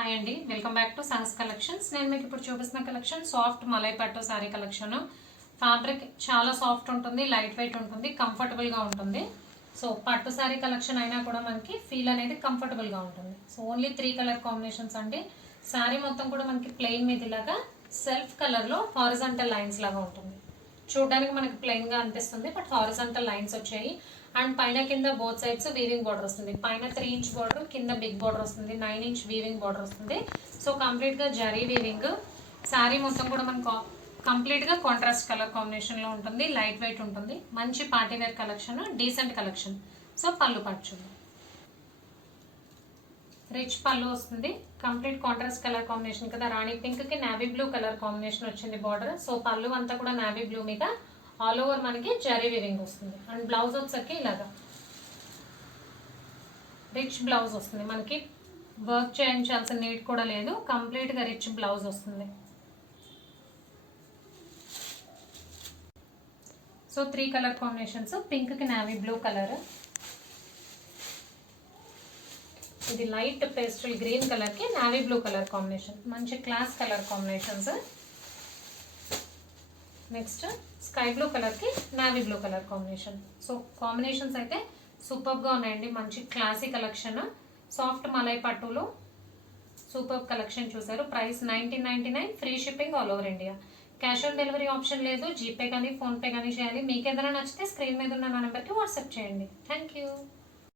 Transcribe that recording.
Hi అండి, welcome back to Sahas collections. నేను మీకు ఇప్పుడు చూపిస్తున్న కలెక్షన్ సాఫ్ట్ మలై పట్టు శారీ కలెక్షన్. ఫ్యాబ్రిక్ చాలా సాఫ్ట్ ఉంటుంది, లైట్ వెయిట్ ఉంటుంది, కంఫర్టబుల్గా ఉంటుంది. సో పట్టు శారీ కలెక్షన్ అయినా కూడా మనకి ఫీల్ అనేది కంఫర్టబుల్గా ఉంటుంది. సో ఓన్లీ 3 కలర్ కాంబినేషన్స్ అండి. శారీ మొత్తం కూడా మనకి ప్లెయిన్ మీద ఇలాగా సెల్ఫ్ కలర్లో హారిజాంటల్ లైన్స్ లాగా ఉంటుంది. చూడడానికి మనకి ప్లెయిన్గా అనిపిస్తుంది, బట్ హారిజాంటల్ లైన్స్ వచ్చాయి. అండ్ పైన కింద బోత్ సైడ్స్ వీవింగ్ బార్డర్ వస్తుంది. పైన 3 ఇంచ్ బార్డర్, కింద బిగ్ బార్డర్ వస్తుంది. 9 ఇంచ్ వీవింగ్ బార్డర్ వస్తుంది. సో కంప్లీట్గా జరీ వీవింగ్. శారీ మొత్తం కూడా మనకు కంప్లీట్గా కాంట్రాస్ట్ కలర్ కాంబినేషన్లో ఉంటుంది. లైట్ వెయిట్ ఉంటుంది. మంచి party wear collection, decent collection. So పళ్ళు పట్టు రిచ్ పళ్ళు వస్తుంది. కంప్లీట్ కాంట్రాస్ట్ కలర్ కాంబినేషన్ కదా, రాణి పింక్ కి నావీ బ్లూ కలర్ కాంబినేషన్ వచ్చింది బార్డర్. సో పళ్ళు అంతా కూడా నావీ బ్లూ మీద ఆల్ ఓవర్ మనకి జరీ వీవింగ్ వస్తుంది. అండ్ బ్లౌజ్ వచ్చేసరికి ఇలాగా రిచ్ బ్లౌజ్ వస్తుంది. మనకి వర్క్ చేయించాల్సిన నీడ్ కూడా లేదు, కంప్లీట్గా రిచ్ బ్లౌజ్ వస్తుంది. So 3 colour combinations. పింక్ కి నావీ బ్లూ కలర్, ఇది లైట్ పేస్టల్ గ్రీన్ కలర్ కి నావీ బ్లూ కలర్ కాంబినేషన్. మంచి class colour combinations. Next sky blue colour కి navy blue colour combination. So combinations అయితే సూపర్ గా ఉన్నాయండి. మంచి క్లాసీ కలెక్షన్. సాఫ్ట్ మలై పట్టులో సూపర్ కలెక్షన్ చూసారు. Price 1999, free shipping all over India. Cash on delivery option లేదు. జీపే కానీ ఫోన్పే కానీ చేయాలి. మీకు ఏదైనా నచ్చితే స్క్రీన్ మీద ఉన్న నా నెంబర్కి వాట్సాప్ చేయండి. Thank you.